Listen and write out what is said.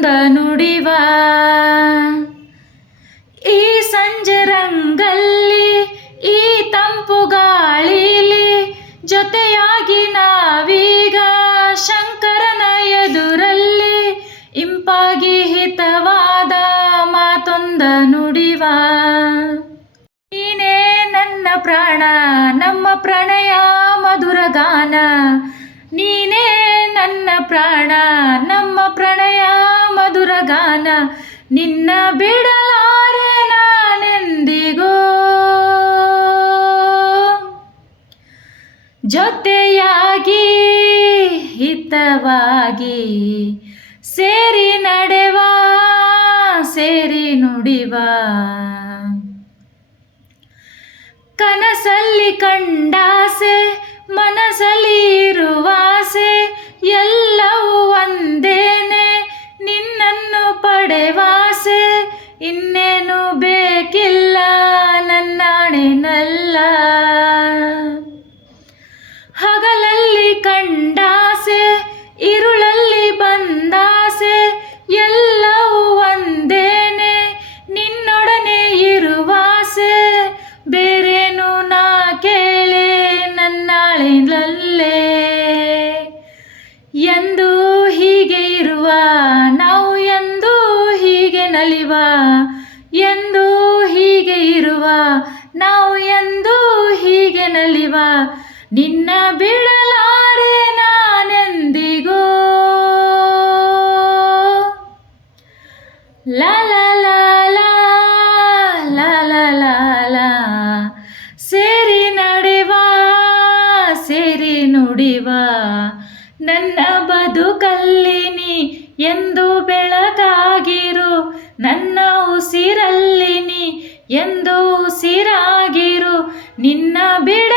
ಮಾತೊಂದ ನುಡಿವ. ಈ ಸಂಜೆ ರಂಗಲ್ಲಿ, ಈ ತಂಪು ಗಾಳಿಲಿ ಜೊತೆಯಾಗಿ ನಾವೀಗ ಶಂಕರನ ಎದುರಲ್ಲಿ ಇಂಪಾಗಿ ಹಿತವಾದ ಮಾತೊಂದ ನುಡಿವ. ನೀನೇ ನನ್ನ ಪ್ರಾಣ, ನಮ್ಮ ಪ್ರಣಯ ಮಧುರ ಗಾನ. ನೀನೇ ನನ್ನ ಪ್ರಾಣ, ನಮ್ಮ ಪ್ರಣಯ ಗಾನ ನಿನ್ನ ಬಿಡಲಾರೆ ನಾನೆಂದಿಗೂ. ಜೊತೆಯಾಗಿ ಹಿತವಾಗಿ ಸೇರಿ ನಡೆವ ಸೇರಿ ನುಡಿವ. ಕನಸಲ್ಲಿ ಕಂಡಾಸೆ ಮನಸಲ್ಲಿ ಇರುವಾಸೆ ಇನ್ನೇನು ಬೇಕಿಲ್ಲ ನನ್ನಾಣೆನಲ್ಲ. ಹಗಲಲ್ಲಿ ಕಂಡಾಸೆ ಇರುಳಲ್ಲಿ ನಿನ್ನ ಬಿಡಲಾರೆ ನಾನೆಂದಿಗೂ? ಲಲ ಸೇರಿ ನಡೆವ, ಸೇರಿ ನನ್ನ ಬದುಕಲ್ಲಿನಿ ಎಂದು ಬೆಳಕಾಗಿರು. ನನ್ನ ಉಸಿರಲ್ಲಿನಿ ಎಂದು ಉಸಿರಾಗಿರು. ನಿನ್ನ ಬಿಡ